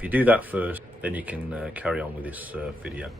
If you do that first, then you can carry on with this video.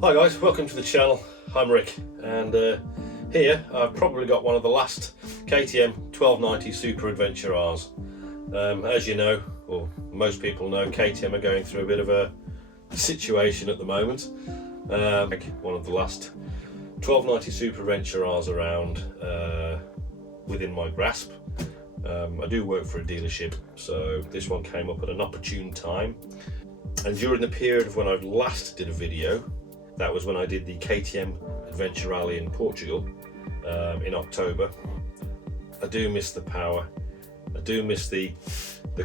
Hi guys, welcome to the channel. I'm Rick, and here I've probably got one of the last KTM 1290 Super Adventure Rs. As you know, or most people know, KTM are going through a bit of a situation at the moment. One of the last 1290 Super Adventure Rs around within my grasp. I do work for a dealership, so this one came up at an opportune time. And during the period of when I last did a video, that was when I did the KTM Adventure Rally in Portugal in October. I do miss the power. I do miss the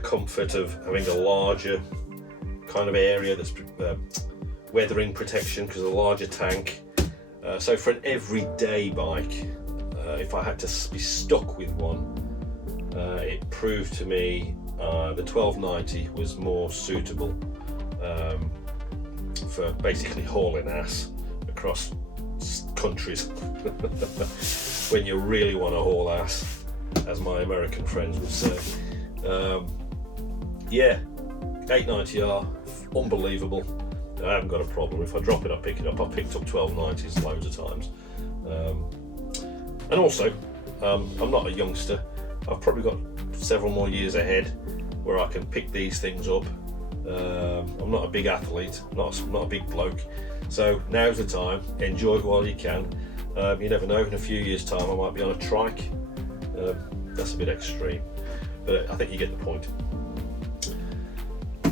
comfort of having a larger kind of area that's weathering protection because of the larger tank. So for an everyday bike, if I had to be stuck with one, it proved to me the 1290 was more suitable for basically hauling ass across countries when you really want to haul ass, as my American friends would say. Yeah, 890R, unbelievable. I haven't got a problem. If I drop it, I pick it up. I've picked up 1290s loads of times. And also, I'm not a youngster. I've probably got several more years ahead where I can pick these things up. I'm not a big athlete, not a big bloke, so now's the time. Enjoy it while you can. You never know, in a few years' time I might be on a trike. That's a bit extreme, but I think you get the point.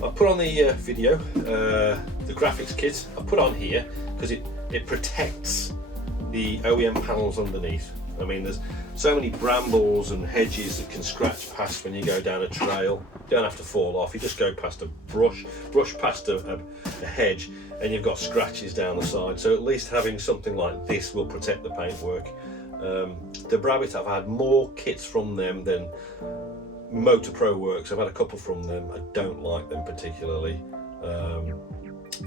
I put on the video the graphics kit. I put on here because it protects the OEM panels underneath. I mean, there's so many brambles and hedges that can scratch past when you go down a trail. You don't have to fall off, you just go past a brush past a hedge, and you've got scratches down the side. So at least having something like this will protect the paintwork. DABRABBIT, I've had more kits from them than Motor Pro Works. I've had a couple from them. I don't like them particularly.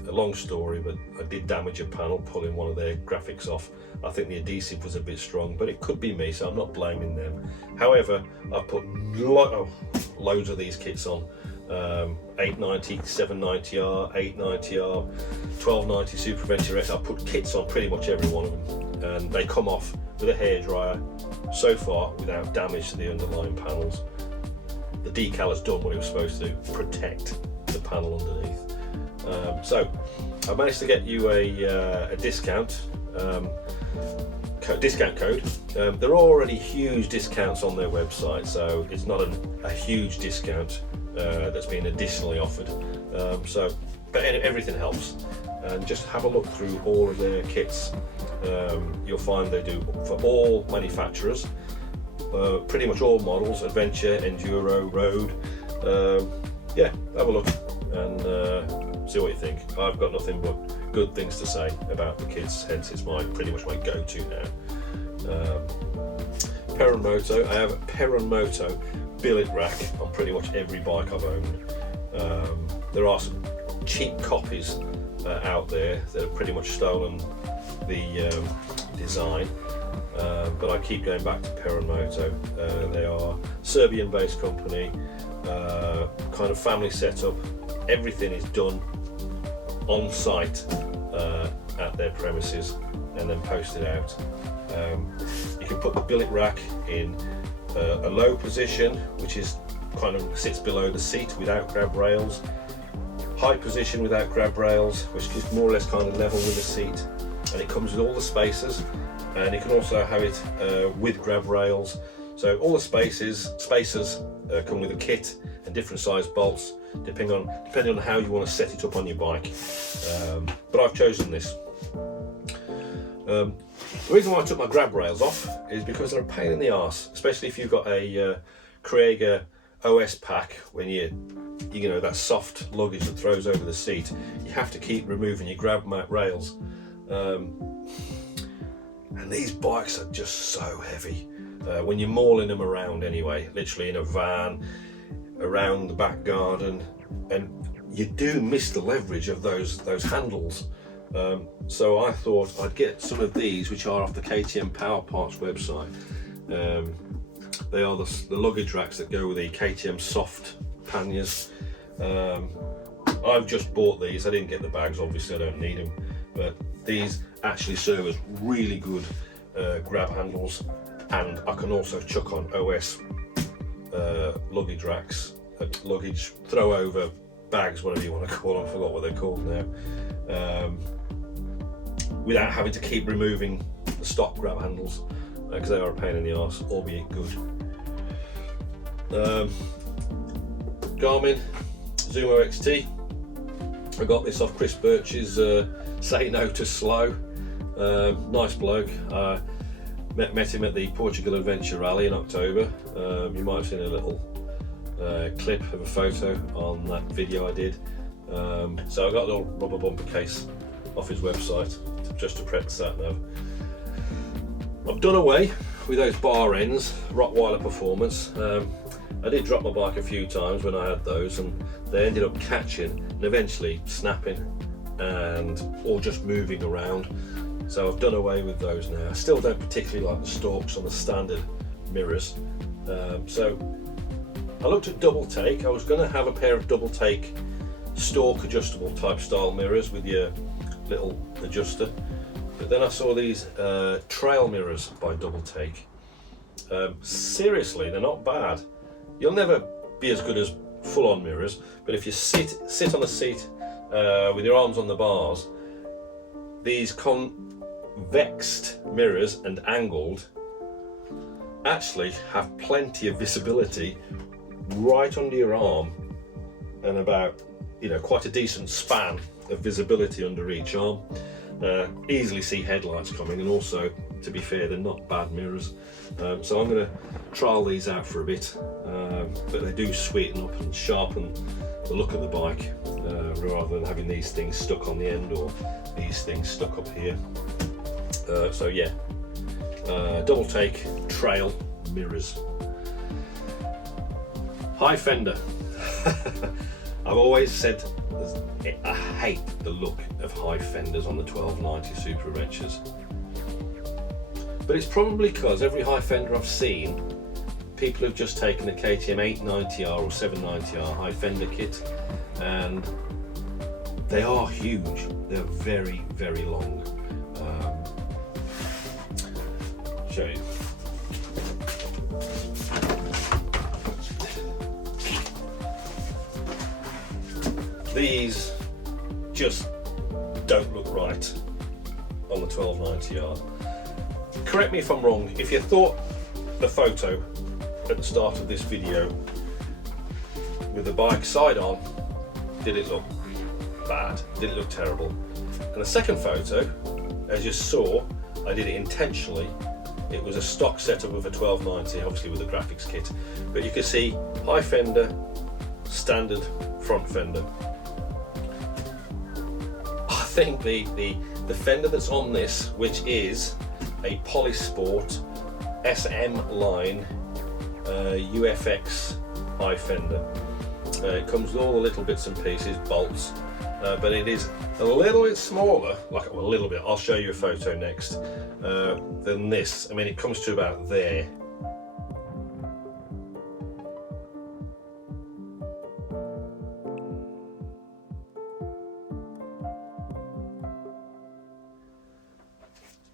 a long story, but I did damage a panel pulling one of their graphics off. I think the adhesive was a bit strong, but it could be me, so I'm not blaming them. However, I put loads of these kits on. 890, 790R, 890R, 1290 Super Adventure X. I put kits on pretty much every one of them, and they come off with a hairdryer so far without damage to the underlying panels. The decal has done what it was supposed to, protect the panel underneath. So I managed to get you a discount code. There are already huge discounts on their website, so it's not a huge discount that's been additionally offered. But everything helps. And just have a look through all of their kits. You'll find they do for all manufacturers, pretty much all models: adventure, enduro, road. Yeah, have a look and see what you think. I've got nothing but good things to say about the kits, hence it's pretty much my go-to now. Perun Moto. I have a Perun Moto billet rack on pretty much every bike I've owned. There are some cheap copies out there that have pretty much stolen the design, but I keep going back to Perun Moto. They are a Serbian-based company, kind of family setup. Everything is done on site at their premises and then posted out. You can put the billet rack in a low position, which is kind of sits below the seat without grab rails. High position without grab rails, which is more or less kind of level with the seat, and it comes with all the spacers. And you can also have it with grab rails. So all the spacers come with a kit and different size bolts, depending on how you want to set it up on your bike. But I've chosen this. The reason why I took my grab rails off is because they're a pain in the arse, especially if you've got a Krieger OS pack. When you know that soft luggage that throws over the seat, you have to keep removing your grab rails. And these bikes are just so heavy when you're mauling them around anyway, literally in a van, around the back garden, and you do miss the leverage of those handles. So I thought I'd get some of these, which are off the KTM Power Parts website. They are the luggage racks that go with the KTM soft panniers. I've just bought these. I didn't get the bags, obviously I don't need them, but these actually serve as really good grab handles, and I can also chuck on OS luggage racks, luggage throw over bags, whatever you want to call them. I forgot what they're called now, without having to keep removing the stock grab handles, because they are a pain in the arse, albeit good. Garmin Zumo XT. I got this off Chris Birch's Say No to Slow. Nice bloke. Met him at the Portugal Adventure Rally in October. You might have seen a little clip of a photo on that video I did. So I got a little rubber bumper case off his website just to prep the sat nav. I've done away with those bar ends, Rottweiler Performance. I did drop my bike a few times when I had those, and they ended up catching and eventually snapping or just moving around. So I've done away with those now. I still don't particularly like the stalks on the standard mirrors. So I looked at double take. I was going to have a pair of double take stalk adjustable type style mirrors with your little adjuster, but then I saw these trail mirrors by Double Take. Seriously, they're not bad. You'll never be as good as full-on mirrors, but if you sit on the seat with your arms on the bars, these convexed mirrors and angled actually have plenty of visibility right under your arm, and about, quite a decent span of visibility under each arm. Easily see headlights coming, and also, to be fair, they're not bad mirrors. So I'm going to trial these out for a bit, but they do sweeten up and sharpen the look of the bike, rather than having these things stuck on the end or these things stuck up here. So yeah, double take trail mirrors. Hi Fender. I've always said I hate the look of high fenders on the 1290 Super Adventures. But it's probably because every high fender I've seen, people have just taken a KTM 890R or 790R high fender kit, and they are huge. They're very, very long. Show you. These just don't look right on the 1290R. Correct me if I'm wrong, if you thought the photo at the start of this video with the bike side on, did it look bad? Did it look terrible? And the second photo, as you saw, I did it intentionally. It was a stock setup of a 1290, obviously with a graphics kit, but you can see high fender, standard front fender. I think the fender that's on this, which is a Polysport SM line UFX high fender. It comes with all the little bits and pieces, bolts, but it is a little bit smaller, like a little bit, I'll show you a photo next, than this. I mean, it comes to about there.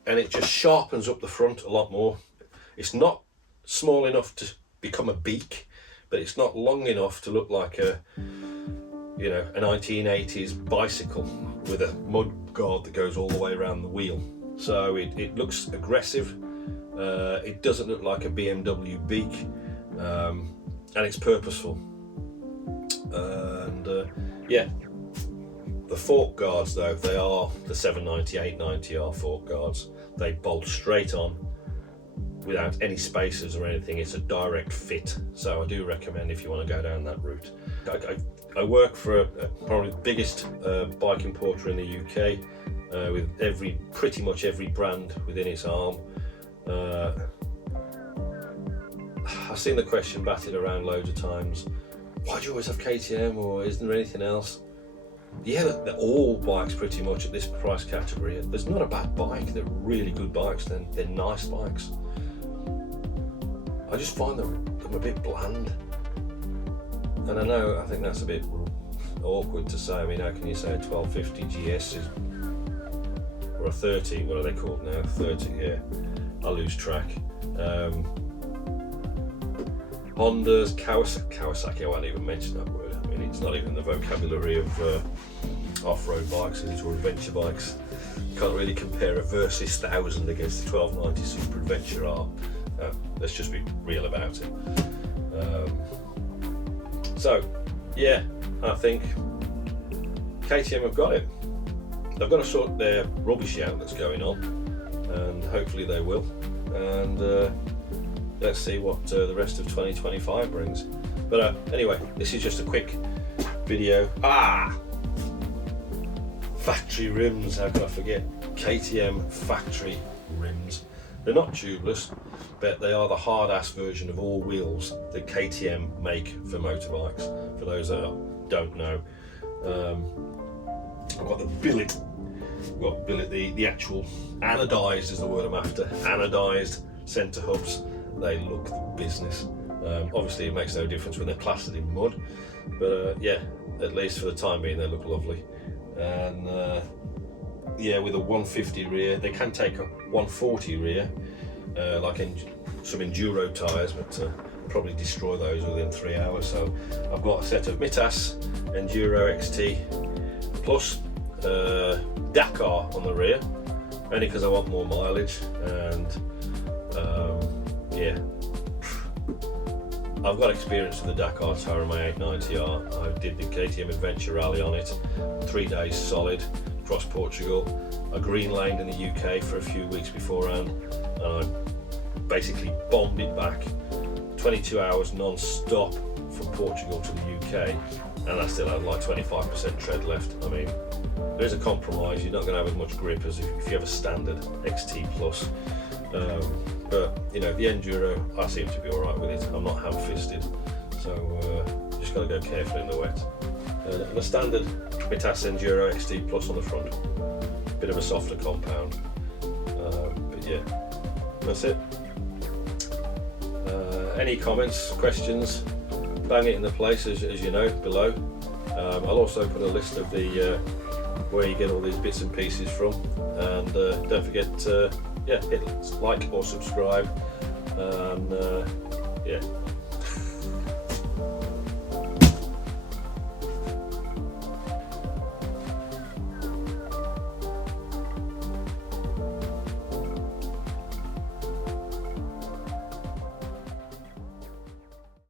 And it just sharpens up the front a lot more. It's not small enough to become a beak, but it's not long enough to look like a, you know, a 1980s bicycle with a mud guard that goes all the way around the wheel. So it looks aggressive. It doesn't look like a BMW beak, and it's purposeful. And yeah, the fork guards though, they are the 790, 890R fork guards. They bolt straight on without any spacers or anything. It's a direct fit, so I do recommend if you want to go down that route. I work for probably the biggest bike importer in the UK, with pretty much every brand within its arm. I've seen the question batted around loads of times, why do you always have KTM, or isn't there anything else? Yeah, they're all bikes pretty much at this price category. There's not a bad bike. They're really good bikes. They're nice bikes. I just find them a bit bland. And I think that's a bit awkward to say. I mean, how can you say a 1250 GS is, or a 30, what are they called now? 30, yeah. I lose track. Hondas, Kawasaki, I won't even mention that word. I mean, it's not even the vocabulary of off-road bikes, and or adventure bikes. You can't really compare a Versys 1000 against the 1290 Super Adventure R. Let's just be real about it. So, yeah, I think KTM have got it. They've got to sort their rubbish out that's going on, and hopefully they will. And let's see what the rest of 2025 brings. But anyway, this is just a quick video. Factory rims, how can I forget? KTM factory rims. They're not tubeless, but they are the hard-ass version of all wheels that KTM make for motorbikes. For those that don't know, I've got the billet. Well, billet, the actual anodized is the word I'm after. Anodized centre hubs. They look the business. Obviously, it makes no difference when they're plastered in mud, but yeah, at least for the time being, they look lovely. And yeah, with a 150 rear, they can take a 140 rear, like in some enduro tyres, but probably destroy those within 3 hours. So I've got a set of Mitas Enduro XT plus Dakar on the rear, only because I want more mileage. And yeah, I've got experience with the Dakar tyre on my 890R. I did the KTM Adventure Rally on it, 3 days solid, across Portugal. I green laned in the UK for a few weeks beforehand, and I basically bombed it back 22 hours non-stop from Portugal to the UK, and I still had like 25% tread left. I mean, there is a compromise. You're not going to have as much grip as if you have a standard XT Plus. But you know, the Enduro, I seem to be alright with it. I'm not ham-fisted, so just got to go carefully in the wet. and a standard Mitas Enduro XT Plus on the front. Bit of a softer compound, but yeah, that's it. Any comments, questions, bang it in the place as you know below. I'll also put a list of the where you get all these bits and pieces from, and don't forget hit like or subscribe, and yeah,